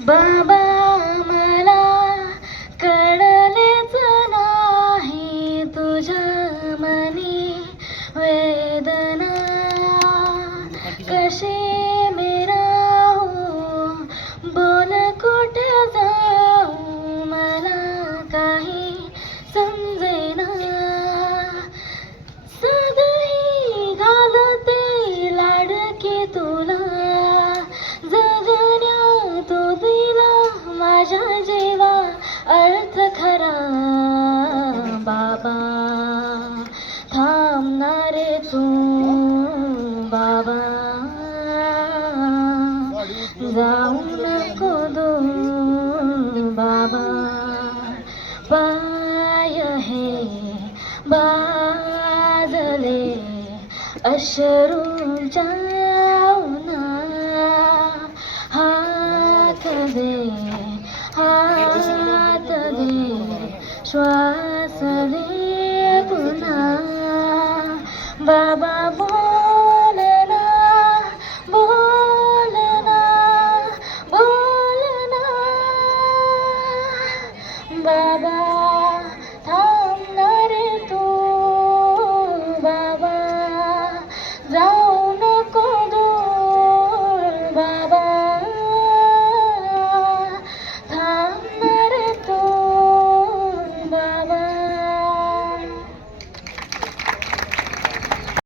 बाबा मला कळलेच नाही तुझ्या मनी वेदना कशी मी राहू बोल कुठे जाऊ मला काही समजेना सदही घालते लाडकी तुला जगण्या तो दिला माझ्या जीवा अर्थ खरा बाबा थांबणारे तू बाबा जाऊ नको दूर बाबा पाय हे बाजले अश्रूंच्या हात दे श्वास दे पुन्हा बाबा